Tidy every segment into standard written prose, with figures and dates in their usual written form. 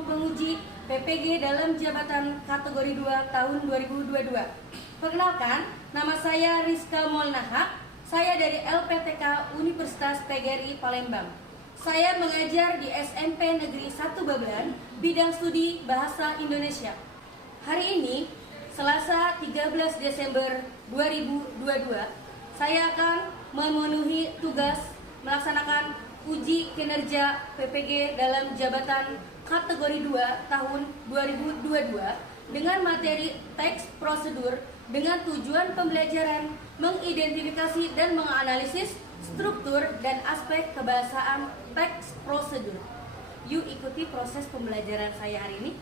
calon penguji PPG dalam jabatan kategori 2 tahun 2022. Perkenalkan, nama saya Rizka Molnaha. Saya dari LPTK Universitas PGRI Palembang. Saya mengajar di SMP Negeri 1 Babelan, bidang studi Bahasa Indonesia. Hari ini, Selasa 13 Desember 2022, saya akan memenuhi tugas melaksanakan uji kinerja PPG dalam jabatan kategori 2 tahun 2022 dengan materi teks prosedur dengan tujuan pembelajaran mengidentifikasi dan menganalisis struktur dan aspek kebahasaan teks prosedur. Yuk ikuti proses pembelajaran saya hari ini.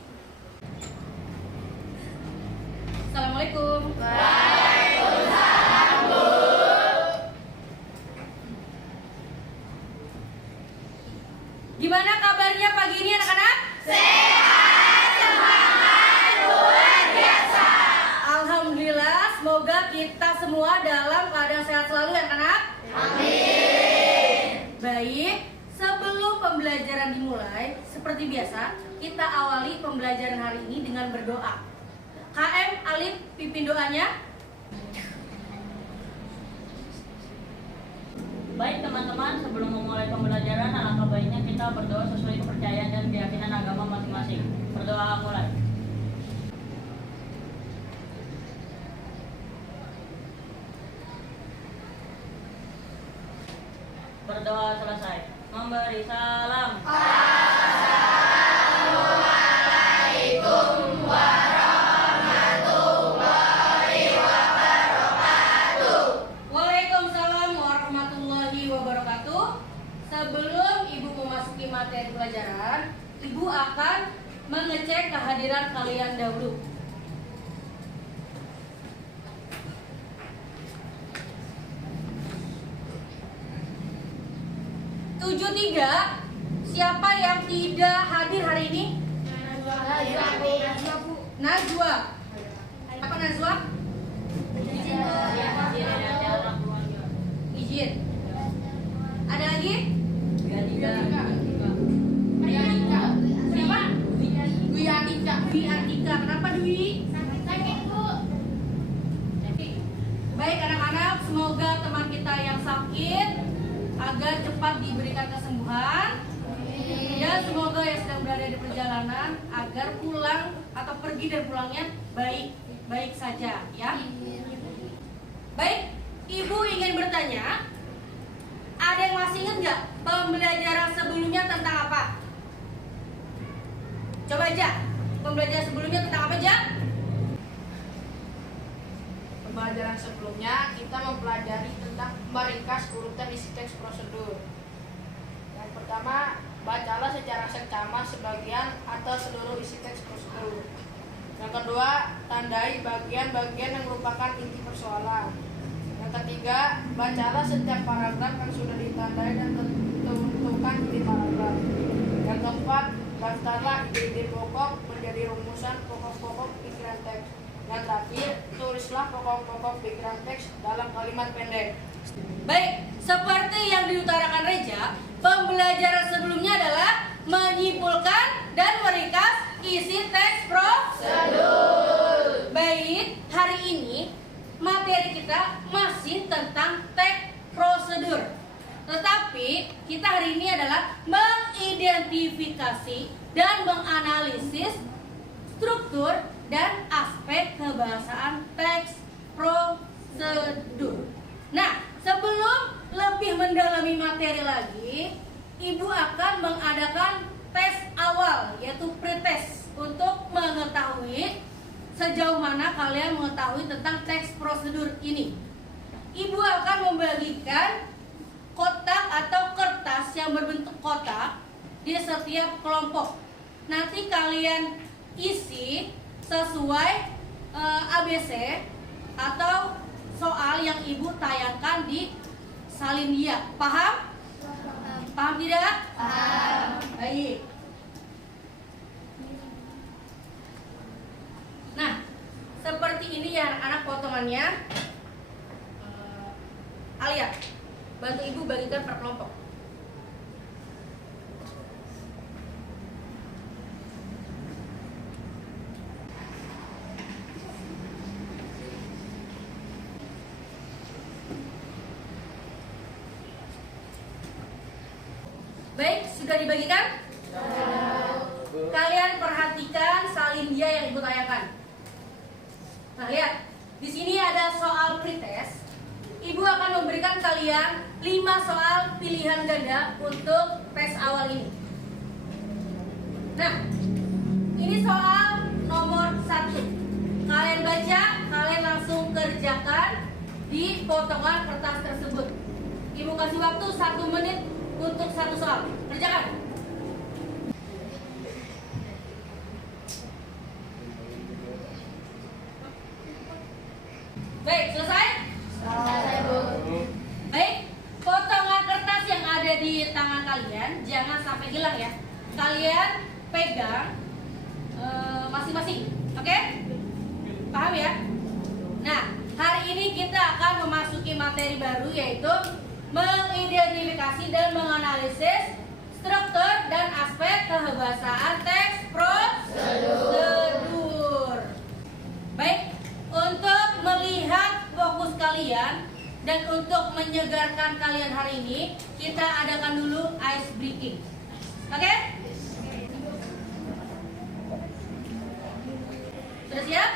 Assalamualaikum. Waalaikumsalam, Bu. Gimana kabarnya pagi ini anak-anak? Sehat, semangat, luar biasa. Alhamdulillah, semoga kita semua dalam keadaan sehat selalu ya anak-anak. Amin. Baik, sebelum pembelajaran dimulai, seperti biasa, kita awali pembelajaran hari ini dengan berdoa. KM Alif, pimpin doanya. Baik teman-teman, sebelum memulai pembelajaran, alangkah baiknya kita berdoa sesuai kepercayaan dan keyakinan agama masing-masing. Berdoa mulai. Berdoa selesai. Memberi salam. Assalamualaikum warahmatullahi wabarakatuh. Waalaikumsalam warahmatullahi wabarakatuh. Sebelum Ibu memasuki materi pelajaran, Ibu akan mengecek kehadiran kalian dahulu. Tujuh tiga, siapa yang tidak hadir hari ini? Najwa. Apa Najwa? Izin. Ada lagi? Siapa? Dwi Andika. Kenapa Dwi? Baik anak-anak, semoga teman kita yang sakit agar cepat diberikan kesembuhan. Dan semoga yang sedang berada di perjalanan agar pulang atau pergi dan pulangnya baik saja ya. Baik, Ibu ingin bertanya, ada yang masih ingat nggak pembelajaran sebelumnya tentang apa? Coba aja, pembelajaran sebelumnya tentang apa aja? Pembelajaran sebelumnya kita mempelajari tentang meringkas urutan isi teks prosedur. Yang pertama, bacalah secara seksama sebagian atau seluruh isi teks prosedur. Yang kedua, tandai bagian-bagian yang merupakan inti persoalan. Yang ketiga, bacalah setiap paragraf yang sudah ditandai dan tentukan inti paragraf. Yang keempat, daftarlah ide-ide pokok menjadi rumusan pokok-pokok pikiran teks. Yang terakhir, tulislah pokok-pokok pikiran teks dalam kalimat pendek. Baik, seperti yang diutarakan Reja, pembelajaran sebelumnya adalah menyimpulkan dan meringkas isi teks prosedur. Baik, hari ini materi kita masih tentang teks prosedur. Tetapi kita hari ini adalah mengidentifikasi dan menganalisis struktur dan aspek kebahasaan teks prosedur. Nah, sebelum lebih mendalami materi lagi, Ibu akan mengadakan tes awal, yaitu pretest, untuk mengetahui sejauh mana kalian mengetahui tentang teks prosedur ini. Ibu akan membagikan kotak atau kertas yang berbentuk kotak di setiap kelompok. Nanti kalian isi sesuai ABC atau soal yang Ibu tayangkan di Salindia. Paham? Paham tidak? Paham. Baik. Nah, seperti ini ya anak-anak potongannya. Alia, bantu Ibu bagikan per kelompok. sudah dibagikan? Kalian perhatikan salin dia yang ibu tayangkan. Nah, lihat. Di sini ada soal pretest. Ibu akan memberikan kalian 5 soal pilihan ganda untuk tes awal ini. Nah, ini soal nomor 1. Kalian baca, kalian langsung kerjakan di potongan kertas tersebut. Ibu kasih waktu 1 menit untuk 1 soal. Kerjakan. Baik, selesai? Selesai, Bu. Baik, potongan kertas yang ada di tangan kalian jangan sampai hilang ya. Kalian pegang masing-masing, oke? Paham ya? Nah, hari ini kita akan memasuki materi baru yaitu mengidentifikasi dan menganalisis struktur dan aspek kebahasaan teks prosedur. Baik, untuk melihat fokus kalian dan untuk menyegarkan kalian hari ini, kita adakan dulu ice breaking. Oke? Sudah siap?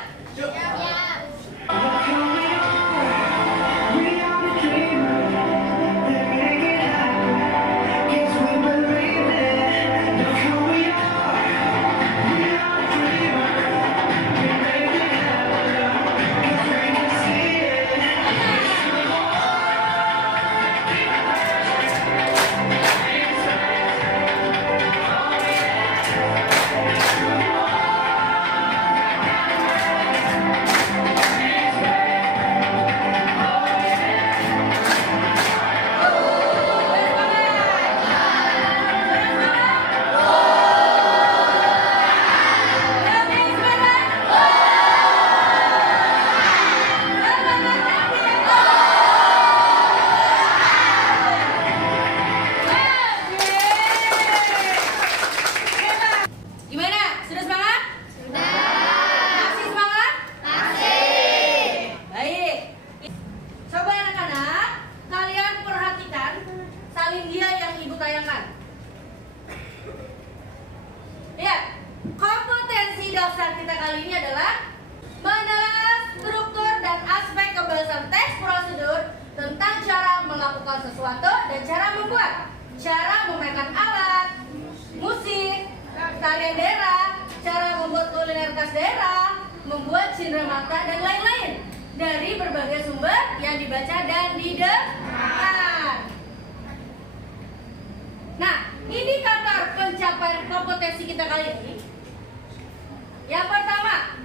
Gimana? Sudah semangat? Masih semangat? Baik. Coba anak-anak, kalian perhatikan salin dia yang ibu tayangkan. Lihat, kompetensi dasar kita kali ini adalah menelaah struktur dan aspek kebahasan teks prosedur tentang cara melakukan sesuatu dan cara membuat, cara memainkan alat, musik, tarian daerah, cara membuat kuliner khas daerah, membuat cindera mata dan lain-lain dari berbagai sumber yang dibaca dan didengar. Nah, indikator pencapaian kompetensi kita kali ini. Yang pertama,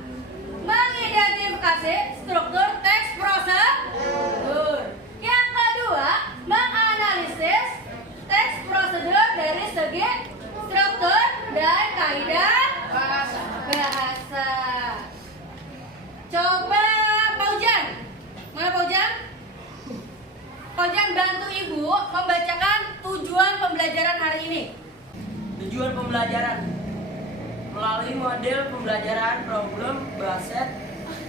mengidentifikasi struktur teks prosedur. Yang kedua, menganalisis teks prosedur dari segi struktur dan kaidah bahasa. Coba Paujan. Mana Paujan? Paujan bantu ibu membacakan tujuan pembelajaran hari ini. Tujuan pembelajaran melalui model pembelajaran problem based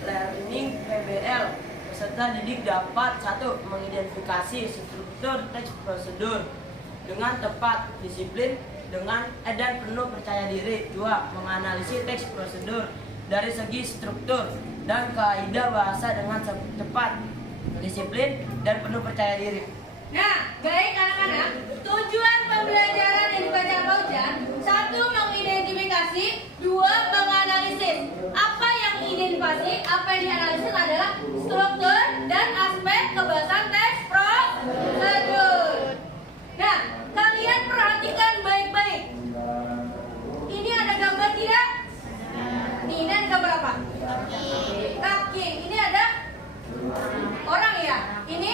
learning PBL, peserta didik dapat 1. Mengidentifikasi struktur teks prosedur dengan tepat, disiplin dan penuh percaya diri. 2. Menganalisis teks prosedur dari segi struktur dan kaidah bahasa dengan tepat, disiplin dan penuh percaya diri. Nah, baik anak-anak, tujuan pembelajaran yang dibaca Paujan 1. Mengidentifikasi, 2. Menganalisis. Apa yang diidentifikasi, apa yang dianalisis adalah struktur dan aspek kebahasan teks prosedur. Nah, kalian perhatikan baik-baik. Ini ada gambar tidak? Nih, ini ada gambar apa? Kaki. Ini ada orang ya? Ini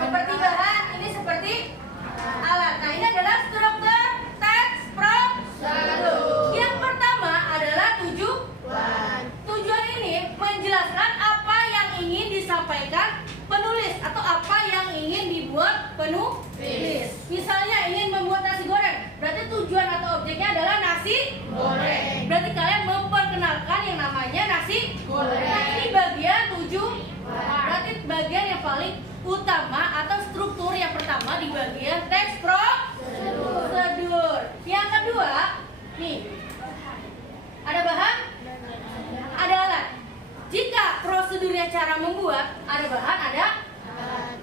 seperti bahan, ini seperti alat. Nah, ini adalah struktur teks prosedur. Yang pertama adalah tujuan ini menjelaskan apa yang ingin disampaikan penulis atau apa yang ingin dibuat penulis. Misalnya ingin membuat nasi goreng, berarti tujuan atau objeknya adalah nasi goreng. Berarti kalian memperkenalkan yang namanya nasi goreng. Nah, ini bagian 7. Berarti bagian yang paling utama atau struktur yang pertama di bagian teks prosedur. Yang kedua, nih, ada bahan, ada alat. Jika prosedurnya cara membuat, ada bahan, ada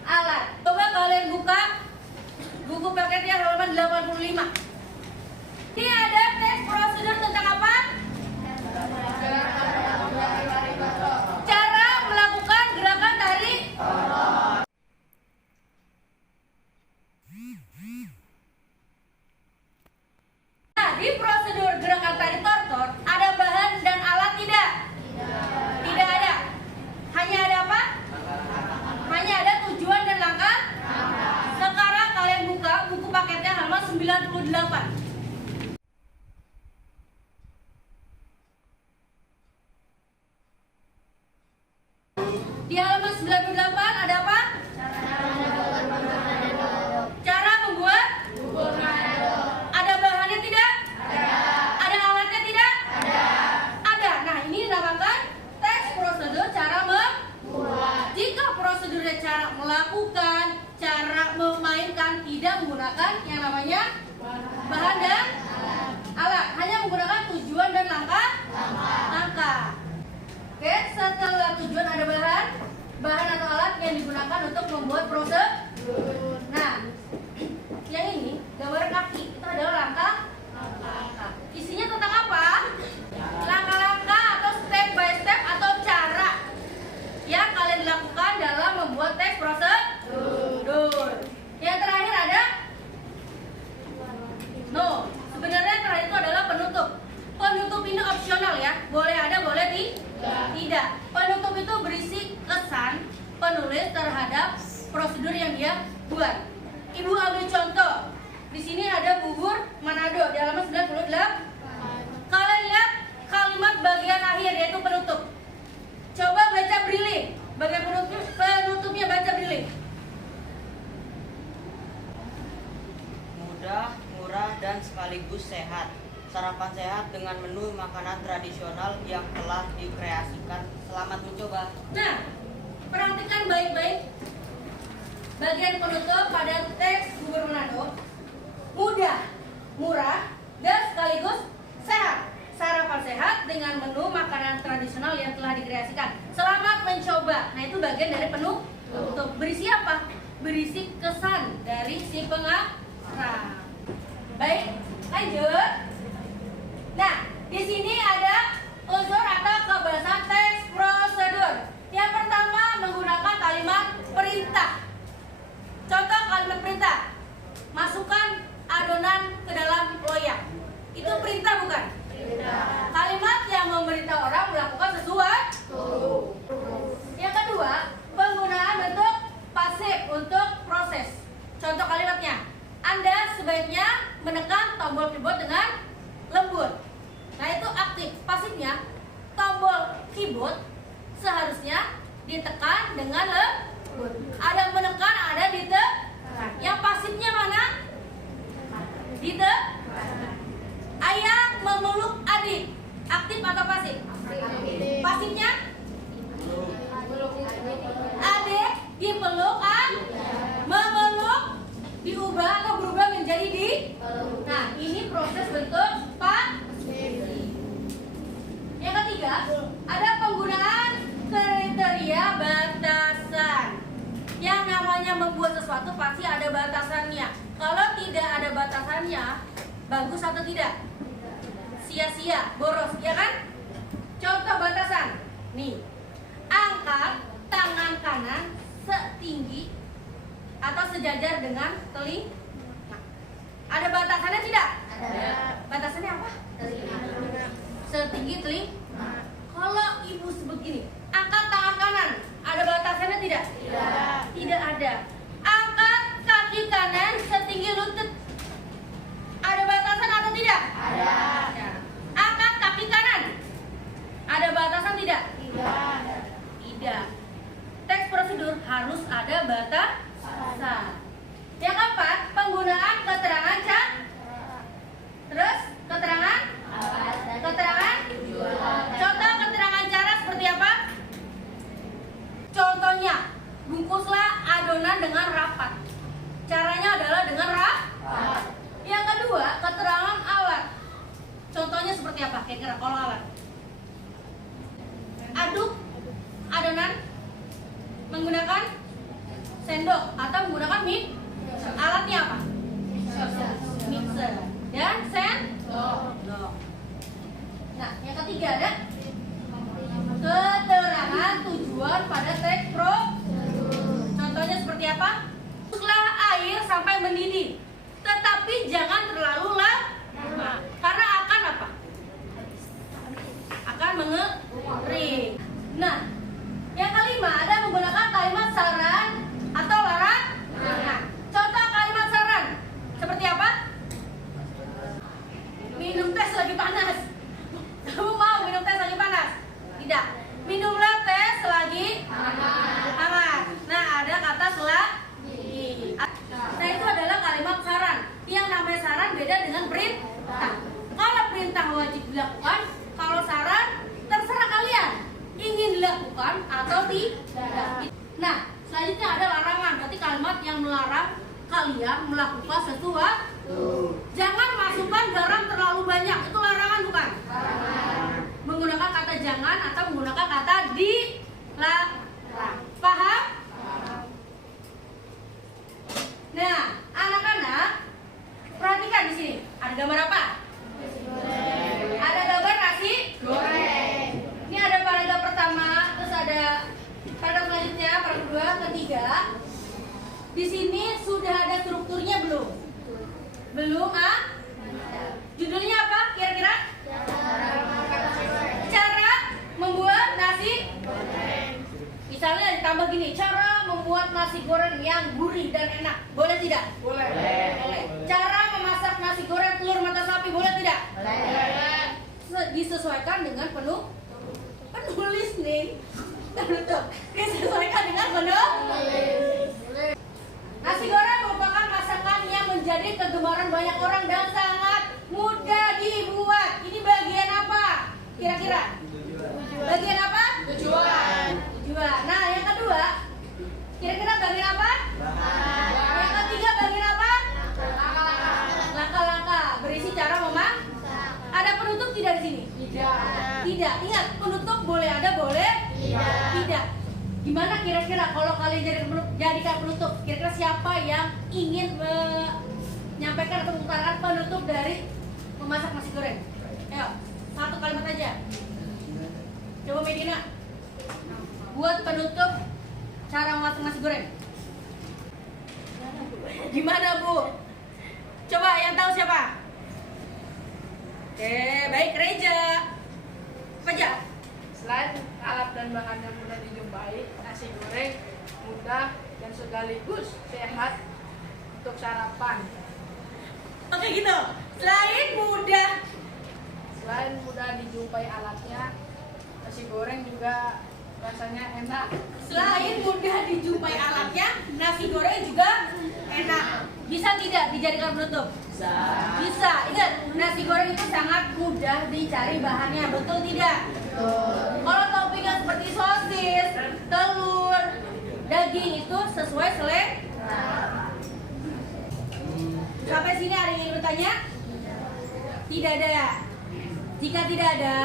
alat. Coba kalian buka buku paketnya halaman 85. Ini ada teks prosedur tentang apa? Cara melakukan gerakan tarik. Nah, di prosedur gerakan tarik tortor ada bahan dan alat tidak? Tidak ada. Hanya ada apa? Hanya ada tujuan dan langkah. Sekarang kalian buka buku paketnya halaman 98. Di halaman 98 ada apa? Cara membuat. Ada bahannya tidak? Ada alatnya tidak? Ada. Nah, ini dinamakan teks prosedur cara membuat. Jika prosedurnya cara melakukan, cara memainkan, tidak menggunakan yang namanya bahan dan alat, hanya menggunakan tujuan dan langkah. Oke, setelah tujuan ada bahan atau alat yang digunakan untuk membuat prosedur. Nah, yang ini gambar kaki itu adalah langkah. Isinya tentang apa? Langkah-langkah atau step by step atau cara yang kalian lakukan dalam membuat teks prosedur. Yang terakhir ada sebenarnya yang terakhir itu adalah penutup. Penutup ini opsional ya, boleh ada, boleh tidak. Penutup itu berisi kesan penulis terhadap prosedur yang dia buat. Ibu ambil contoh. Di sini ada bubur Manado di halaman 98. Kalian lihat kalimat bagian akhir yaitu penutup. Coba baca Braille. Bagian penutupnya baca Braille. Mudah, murah, dan sekaligus sehat. Sarapan sehat dengan menu makanan tradisional yang telah dikreasikan. Selamat mencoba. Nah, perhatikan baik-baik bagian penutup pada teks bubur Manado. Mudah, murah, dan sekaligus sehat. Sarapan sehat dengan menu makanan tradisional yang telah dikreasikan. Selamat mencoba. Nah, itu bagian dari penutup. Berisi apa? Berisi kesan dari si pengarang. Baik, lanjut. Nah, di sini ada unsur atau kebiasaan teks prosedur. Yang pertama menggunakan kalimat perintah. Contoh kalimat perintah. Masukkan adonan ke dalam loyang. Itu perintah bukan? Kalimat yang memerintah orang melakukan sesuatu. Yang kedua, penggunaan bentuk pasif untuk proses. Contoh kalimatnya, Anda sebaiknya menekan tombol keyboard dengan lembut. Nah, itu aktif. Pasifnya, tombol keyboard seharusnya ditekan dengan lembut. Ada menekan, ada ditekan. Yang pasifnya mana? Ditekan. Ayah memeluk adik. Aktif atau pasif? Pasifnya? Adik dipeluk, memeluk diubah atau berubah menjadi di. Nah, ini proses bentuk pasif. Yang ketiga, ada penggunaan kriteria batasan. Yang namanya membuat sesuatu pasti ada batasannya. Kalau tidak ada batasannya, bagus atau tidak? Sia-sia, boros, ya kan? Contoh batasan. Nih, angkat tangan kanan setinggi atau sejajar dengan telinga. Ada batasannya tidak? Ada. Batasannya apa? Setinggi telinga. Kalau ibu sebegini, angkat tangan kanan, ada batasannya tidak? Tidak ada. Angkat kaki kanan setinggi lutut. Ada batasan atau tidak? Ada. Angkat kaki kanan. Ada batasan tidak? Tidak. Teks prosedur harus ada batasan. Yang keempat, penggunaan keterangan terus keterangan contoh keterangan cara seperti apa? Contohnya, bungkuslah adonan seperti apa? Kira-kira kalau alat. Aduk adonan menggunakan sendok atau menggunakan alatnya apa? Mixer dan sendok. Nah, yang ketiga ada keterangan tujuan pada teks contohnya seperti apa? Masuklah air sampai mendidih, tetapi jangan terlalu lama karena akan apa? Akan mengering. Nah, yang kelima ada menggunakan kalimat saran atau larangan. Contoh kalimat saran seperti apa? Minum teh lagi panas. Kamu mau minum teh lagi panas? Tidak. Minumlah teh selagi hangat. Nah, ada kata selagi. Nah, itu adalah kalimat saran. Yang namanya saran beda dengan perintah. Kalau perintah wajib dilakukan, kalau saran terserah kalian ingin dilakukan atau tidak. Nah, selanjutnya ada larangan. Berarti kalimat yang melarang kalian melakukan sesuatu. Jangan masukkan garam terlalu banyak. Itu larangan bukan? Menggunakan kata jangan atau menggunakan kata dilarang. Paham? Nah, anak-anak, perhatikan di sini. Ada gambar apa? Ada gambar nasi goreng. Ini ada paragraf pertama, terus ada paragraf selanjutnya, paragraf kedua, ketiga. Di sini sudah ada strukturnya belum? Belum, ah? Judulnya apa kira-kira? Cara membuat nasi goreng. Misalnya ditambah gini, cara membuat nasi goreng yang gurih dan enak. Boleh tidak? Boleh. Boleh. Cara memasak nasi goreng telur mata sapi, boleh tidak? Boleh. Disesuaikan dengan penulis nih. Disesuaikan dengan penulis. Nasi goreng merupakan masakan yang menjadi kegemaran banyak orang dan sangat mudah dibuat. Ini bagian apa? Kira-kira? Bagian apa? Tujuan. Nah, yang kedua, kira-kira bagian apa? Yang ketiga bagian apa? Langkah-langkah. Berisi cara memasak. Ada penutup tidak di sini? Tidak. Ingat, penutup boleh ada, boleh tidak. Gimana kira-kira kalau kalian jadikan penutup? Kira-kira siapa yang ingin menyampaikan atau mengutarakan penutup dari memasak nasi goreng? Ayo, satu kalimat aja. Coba Medina, buat penutup cara memasak nasi goreng. Gimana Bu? Coba yang tahu siapa? Oke, baik Reja. Apa aja? Selain alat dan bahan yang mudah dijumpai, nasi goreng mudah dan sekaligus sehat untuk sarapan. Oke gitu. Selain mudah dijumpai alatnya, nasi goreng juga rasanya enak. Selain mudah dijumpai alatnya, nasi goreng juga enak. Bisa tidak dijadikan penutup? Bisa. Ingat, nasi goreng itu sangat mudah dicari bahannya, betul tidak? Kalau topiknya seperti sosis, telur, daging itu sesuai selera. Sampai sini ada yang ingin bertanya? Tidak ada. Jika tidak ada,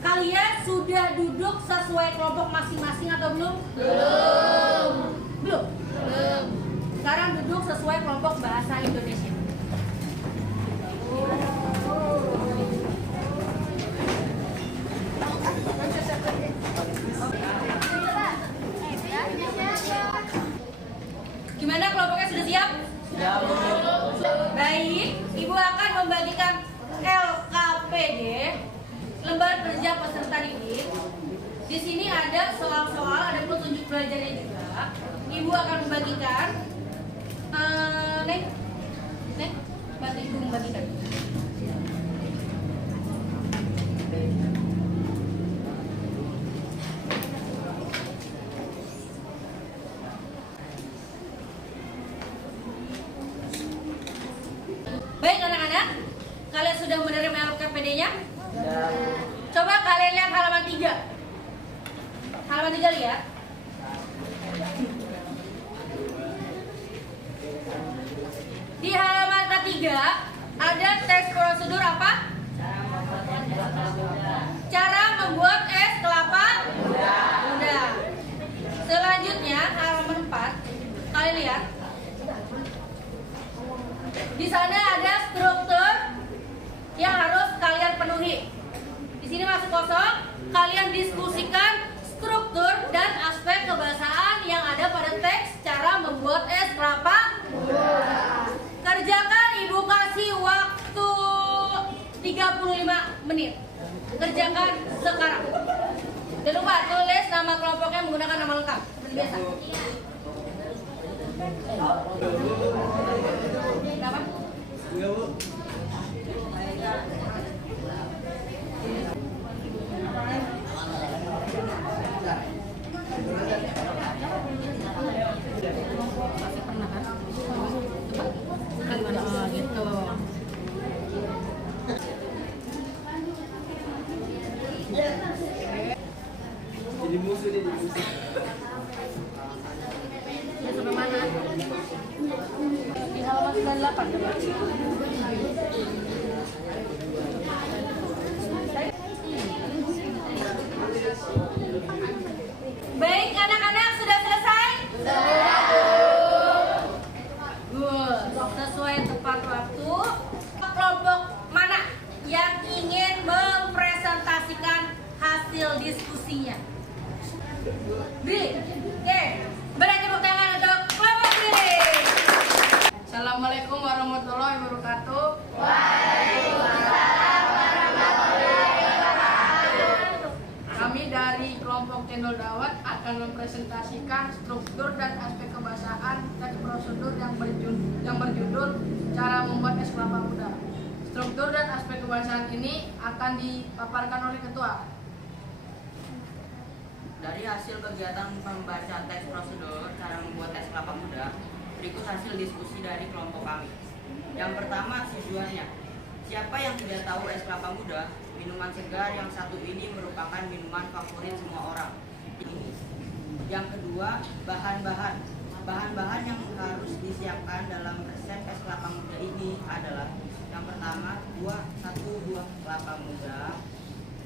kalian sudah duduk sesuai kelompok masing-masing atau belum? Belum. Sekarang duduk sesuai kelompok bahasa Indonesia. Gimana kelompoknya, sudah siap? Baik, Ibu akan membagikan LKPD, lembar kerja peserta didik. Di sini ada soal-soal, ada petunjuk belajarnya juga. Ibu akan membagikan. Nek, bantu Ibu membagikan. Baik anak-anak, kalian sudah menerima LKPD-nya? Coba kalian lihat halaman 3. Halaman 3 lihat. Di halaman ketiga ada teks prosedur apa? Di sini masih kosong. Kalian diskusikan struktur dan aspek kebahasaan yang ada pada teks cara membuat es kelapa. Kerjakan, Ibu kasih waktu 35 menit. Kerjakan sekarang. Jangan lupa tulis nama kelompoknya menggunakan nama lengkap seperti biasa. Berapa? Gitu. Jadi musuh nih, jadi musuh. Ya, sampai mana? Di halaman 98 coba. Baik, anak-anak sudah selesai? Good. Sesuai tepat waktu. Kelompok mana yang ingin mempresentasikan hasil diskusinya? Brili. Oke. Beri tepuk tangan untuk kelompok Brili. Assalamualaikum warahmatullahi wabarakatuh. Kami dari kelompok Cendol Dawet akan mempresentasikan struktur dan aspek kebahasaan dan prosedur yang berjudul cara membuat es kelapa muda. Struktur dan aspek kebahasaan ini akan dipaparkan oleh ketua. Dari hasil kegiatan membaca teks prosedur cara membuat es kelapa muda, berikut hasil diskusi dari kelompok kami. Yang pertama, tujuannya. Siapa yang tidak tahu es kelapa muda? Minuman segar yang satu ini merupakan minuman favorit semua orang. Yang kedua, bahan-bahan. Bahan-bahan yang harus disiapkan dalam resep es kelapa muda ini adalah yang pertama, buah kelapa muda.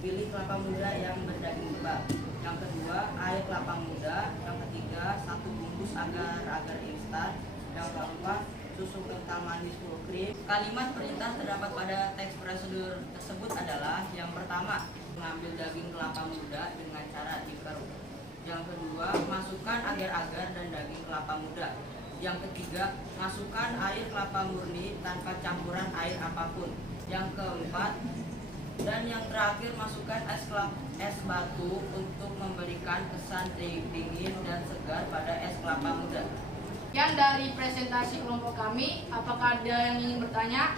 Pilih kelapa muda yang berdaging tebal. Yang kedua, air kelapa muda. Yang ketiga, 1 bungkus agar instan. Yang keempat, susu kental manis full cream. Kalimat perintah terdapat pada teks prosedur tersebut adalah yang pertama, mengambil daging kelapa muda dengan cara dikeruk. Yang kedua, masukkan agar-agar dan daging kelapa muda. Yang ketiga, masukkan air kelapa murni tanpa campuran air apapun. Yang keempat, dan yang terakhir, masukkan es batu untuk memberikan kesan dingin dan segar pada es kelapa muda. Yang dari presentasi kelompok kami, apakah ada yang ingin bertanya?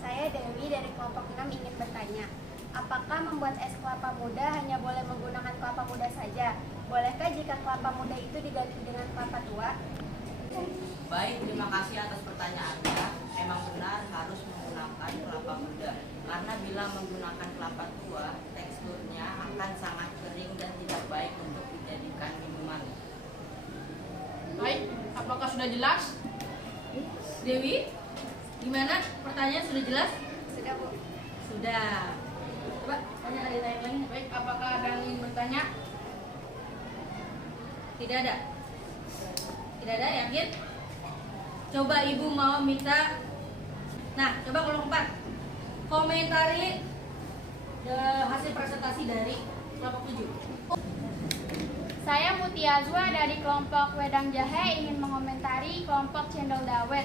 Saya Dewi dari kelompok 6 ingin bertanya, apakah membuat es kelapa muda hanya boleh menggunakan kelapa muda saja? Bolehkah jika kelapa muda itu diganti dengan kelapa tua? Baik, terima kasih atas pertanyaannya. Memang benar harus menggunakan kelapa muda, karena bila menggunakan kelapa tua, teksturnya akan sangat kering dan tidak baik untuk dijadikan minuman. Baik, apakah sudah jelas? Dewi, gimana? Pertanyaan sudah jelas? Sudah, Bu. Sudah. Coba tanya lagi. Baik, apakah ada yang ingin bertanya? Tidak ada. Tidak ada, yakin? Coba Ibu mau minta. Nah, coba kelompok 4. Komentari hasil presentasi dari kelompok 7. Saya Mutia Azwa dari kelompok Wedang Jahe ingin mengomentari kelompok Cendol Dawet.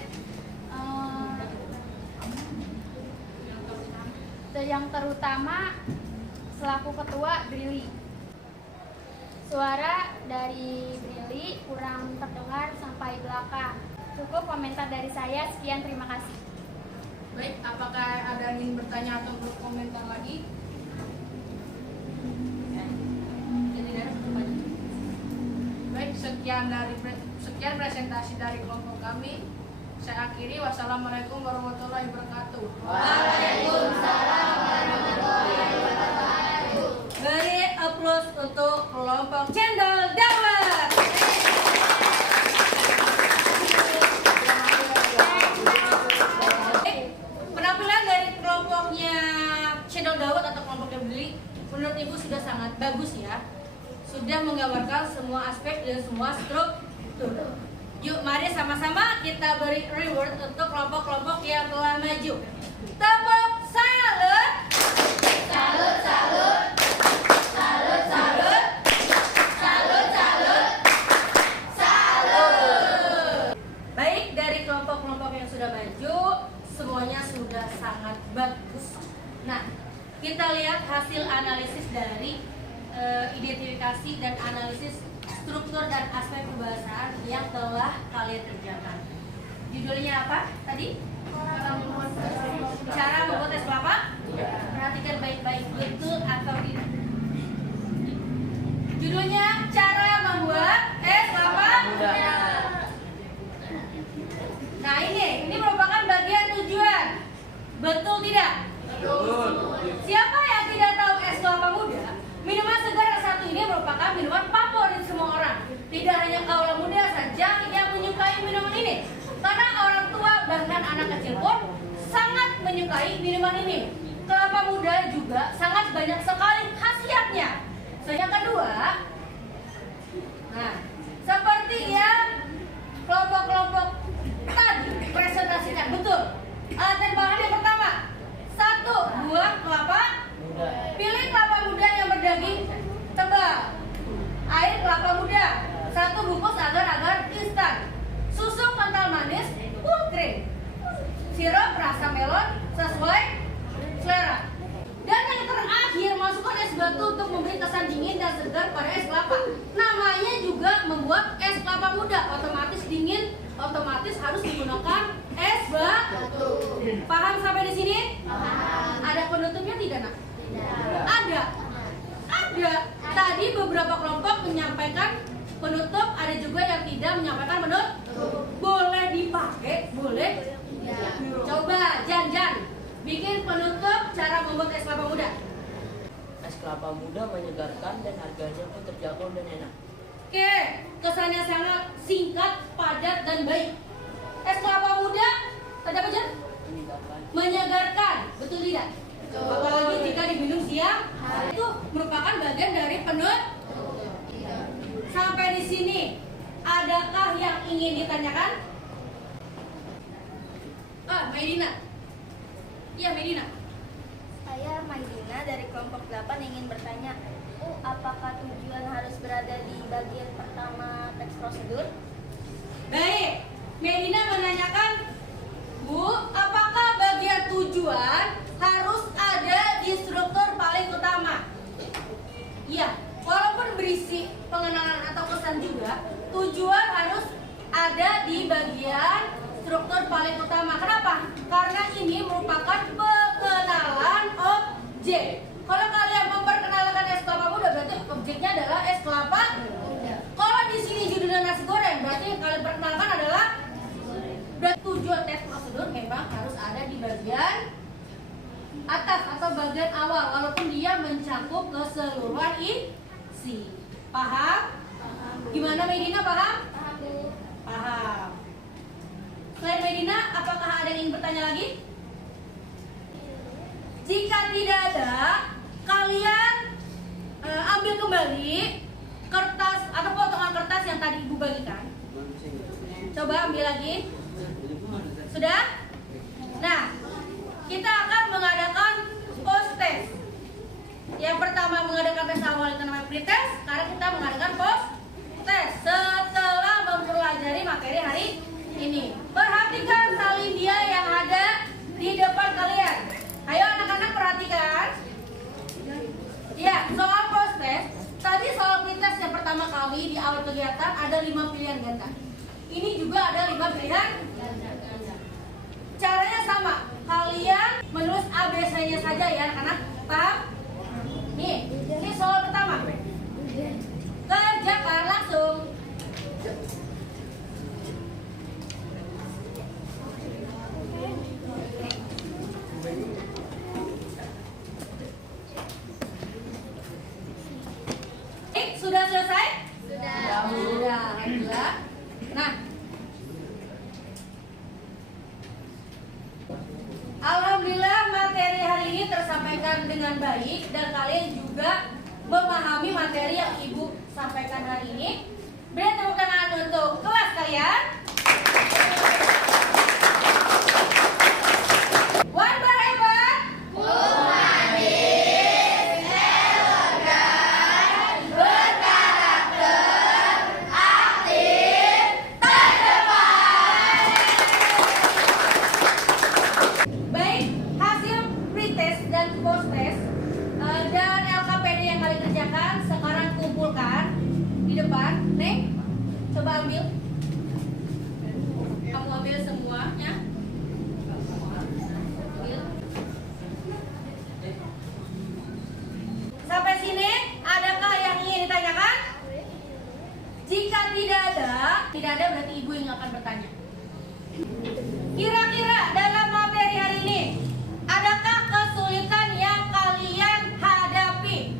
Yang terutama selaku ketua Brili. Suara dari Brili kurang terdengar sampai belakang. Cukup komentar dari saya, sekian, terima kasih. Baik, apakah ada yang ingin bertanya atau berkomentar lagi? Baik, sekian presentasi dari kelompok kami. Saya akhiri. Wassalamualaikum warahmatullahi wabarakatuh. Waalaikumsalam warahmatullahi wabarakatuh. Beri aplaus untuk kelompok Cendol Dawet. Penampilan dari kelompoknya Cendol Dawet atau kelompoknya Brili menurut Ibu sudah sangat bagus ya. Sudah menggambarkan semua aspek dan semua struktur. Yuk, mari sama-sama kita beri reward untuk kelompok-kelompok yang telah maju. Tepuk saya sudah sangat bagus. Nah, kita lihat hasil analisis dari identifikasi dan analisis struktur dan aspek kebahasaan yang telah kalian kerjakan. Judulnya apa tadi? Cara membuat es kelapa? Perhatikan baik-baik, betul atau tidak. Judulnya cara membuat es kelapa muda. Nah ini merupakan bagian tujuan. Betul tidak? Betul. Siapa yang tidak tahu es kelapa muda? Minuman segar yang satu ini merupakan minuman favorit semua orang. Tidak hanya kaula muda saja yang menyukai minuman ini, karena orang tua bahkan anak kecil pun sangat menyukai minuman ini. Kelapa muda juga sangat banyak sekali khasiatnya. Yang kedua, nah seperti yang kelompok-kelompok tadi presentasikan, betul. Alat dan bahan yang pertama, 1 buah kelapa muda. Pilih kelapa muda yang berdaging tebal. Air kelapa muda 1 bungkus agar-agar instan. Susu kental manis full cream. Sirup rasa melon sesuai selera. Dan yang terakhir, masukkan es batu untuk memberi kesan dingin dan segar pada es kelapa. Namanya juga membuat es kelapa muda, otomatis dingin, otomatis harus digunakan es batu. Paham sampai di sini? Paham. Ada penutupnya tidak, Nak? Tidak. Ada. Tadi beberapa kelompok menyampaikan penutup, ada juga yang tidak menyampaikan penutup. Boleh dipakai, boleh. Coba Jan bikin penutup cara membuat es kelapa muda. Es kelapa muda menyegarkan dan harganya pun terjangkau dan enak. Oke, kesannya sangat singkat, padat, dan baik. Es kelapa muda, tadi apa Jan? Menyegarkan, betul tidak? Apalagi jika diminum siang, itu merupakan bagian dari penutup. Sampai di sini, adakah yang ingin ditanyakan? Maidina. Iya, Maidina. Saya Maidina dari kelompok 8 ingin bertanya, apakah tujuan harus berada di bagian pertama teks prosedur? Baik, Maidina menanyakan, Bu, apakah bagian tujuan harus ada di struktur paling utama? Iya, walaupun berisi pengenalan atau kesan juga, tujuan harus ada di bagian struktur paling utama. Kenapa? Karena ini merupakan pengenalan objek. Kalau kalian memperkenalkan es kelapa muda, berarti objeknya adalah es kelapa muda. Kalau di sini judulnya nasi goreng, berarti yang kalian perkenalkan adalah tujuan tes prosedur memang harus ada di bagian atas atau bagian awal, walaupun dia mencakup keseluruhan isi. Paham? Gimana Medina, paham? Paham, Bu. Paham. Selain Medina, apakah ada yang ingin bertanya lagi? Jika tidak ada, kalian ambil kembali kertas atau potongan kertas yang tadi Ibu bagikan. Coba ambil lagi. Sudah? Nah, kita akan mengadakan post test. Yang pertama mengadakan tes awal itu namanya pre-test. Sekarang kita mengadakan post test setelah mempelajari materi hari ini. Perhatikan salin dia yang ada di depan kalian. Ayo anak-anak perhatikan. Ya, soal post test. Tadi soal pre-test yang pertama kali di awal kegiatan ada 5 pilihan ganda. Ini juga ada 5 pilihan ganda. Caranya sama. Kalian menulis ABC-nya saja ya anak-anak. Paham? Nih, ini soal pertama. Kerjakan langsung. Sudah selesai? Sudah. Alhamdulillah. Nah, alhamdulillah materi hari ini tersampaikan dengan baik dan kalian juga memahami materi yang Ibu sampaikan hari ini. Beri tepuk tangan untuk kelas kalian. One bar hebat. Humanis, elegan, berkarakter, aktif, terdepan. Baik Coba ambil. Kamu ambil semuanya. Ambil. Sampai sini, adakah yang ingin ditanyakan? Jika tidak ada berarti ibu yang akan bertanya. Kira-kira dalam materi hari ini, adakah kesulitan yang kalian hadapi?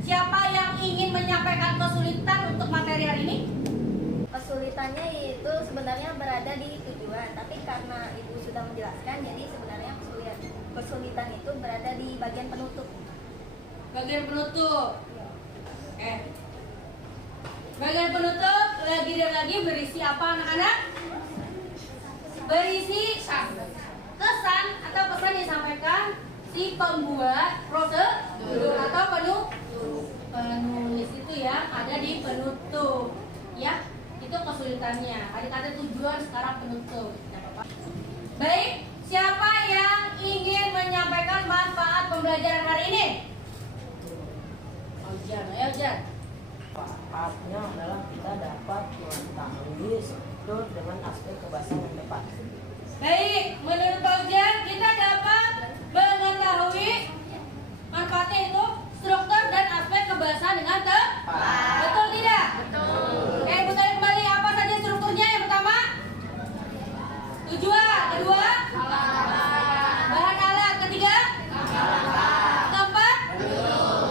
Siapa yang ingin menyampaikan kesulitan untuk materi hari ini? Kesulitannya itu sebenarnya berada di tujuan, tapi karena ibu sudah menjelaskan, jadi sebenarnya kesulitan itu berada di bagian penutup. Bagian penutup. Bagian penutup lagi dan lagi berisi apa anak-anak? Berisi kesan atau pesan yang disampaikan si pembuat prosedur atau penulis itu yang ada di penutup, ya. Itu kesulitannya. Tadi kata tujuan, sekarang penutup. Baik, siapa yang ingin menyampaikan manfaat pembelajaran hari ini? Ayo Jan. Manfaatnya adalah kita dapat mengetahui struktur dengan aspek kebahasaan yang tepat. Baik, menurut Pak Ujian kita dapat mengetahui manfaatnya itu struktur dan aspek kebahasaan dengan tepat. Betul tidak? Betul. Ibu tanya kembali, apa saja strukturnya? Yang pertama, tujuan. Kedua, bahan alat. Ketiga, keempat,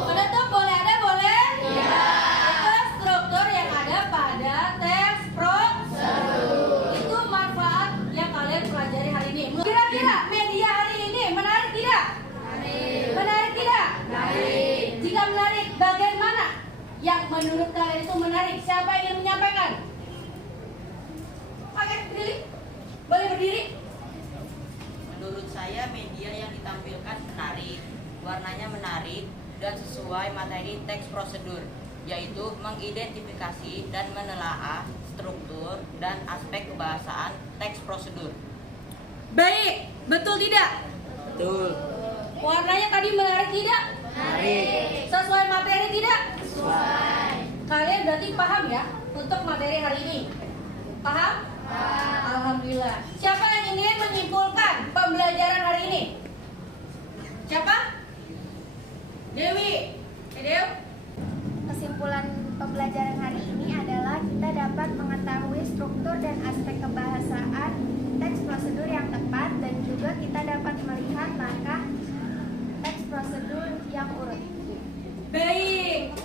penutup. Boleh ada, boleh? Itu struktur yang ada pada teks prosedur. Itu manfaat yang kalian pelajari hari ini. Kira-kira media hari ini menarik tidak? Menarik tidak? Jika menarik, bagian mana yang menurut kalian itu menarik? Siapa yang ingin menyampaikan? Oke, berdiri. Boleh berdiri. Menurut saya media yang ditampilkan menarik, warnanya menarik, dan sesuai materi teks prosedur, yaitu mengidentifikasi dan menelaah struktur dan aspek kebahasaan teks prosedur. Baik, betul tidak? Betul. Warnanya tadi menarik tidak? Menarik. Sesuai materi tidak? Sesuai. Kalian berarti paham ya untuk materi hari ini? Paham? Alhamdulillah. Siapa yang ingin menyimpulkan pembelajaran hari ini? Siapa? Dewi. Dew? Kesimpulan pembelajaran hari ini adalah kita dapat mengetahui struktur dan aspek kebahasaan teks prosedur yang tepat, dan juga kita dapat melihat langkah teks prosedur yang urut. Baik.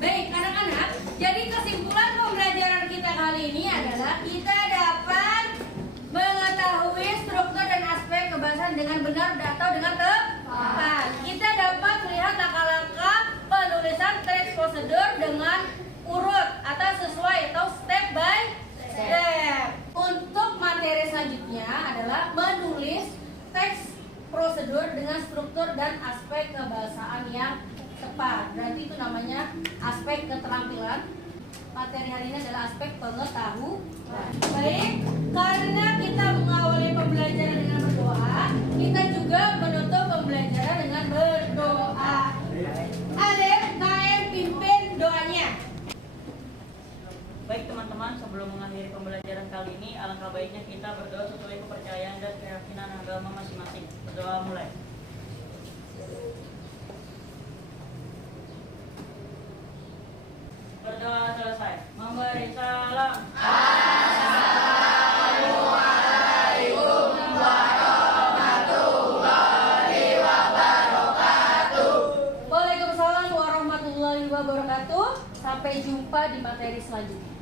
Baik, anak-anak. Jadi kesimpulan pembelajaran kita kali ini adalah kita dapat mengetahui struktur dan aspek kebahasaan dengan benar atau dengan tepat. Kita dapat melihat langkah-langkah penulisan teks prosedur dengan urut atau sesuai atau step by step. Untuk materi selanjutnya adalah menulis teks prosedur dengan struktur dan aspek kebahasaan yang tepat. Berarti itu namanya aspek keterampilan. Materi hari ini adalah aspek pengetahuan. Baik, karena kita mengawali pembelajaran dengan berdoa, kita juga menutup pembelajaran dengan berdoa. Alif, KM, pimpin doanya. Baik teman-teman, sebelum mengakhiri pembelajaran kali ini, alangkah baiknya kita berdoa sesuai kepercayaan dan keyakinan agama masing-masing. Berdoa mulai. Berdoa selesai. Memberi salam. Waalaikumsalam warahmatullahi wabarakatuh. Sampai jumpa di materi selanjutnya.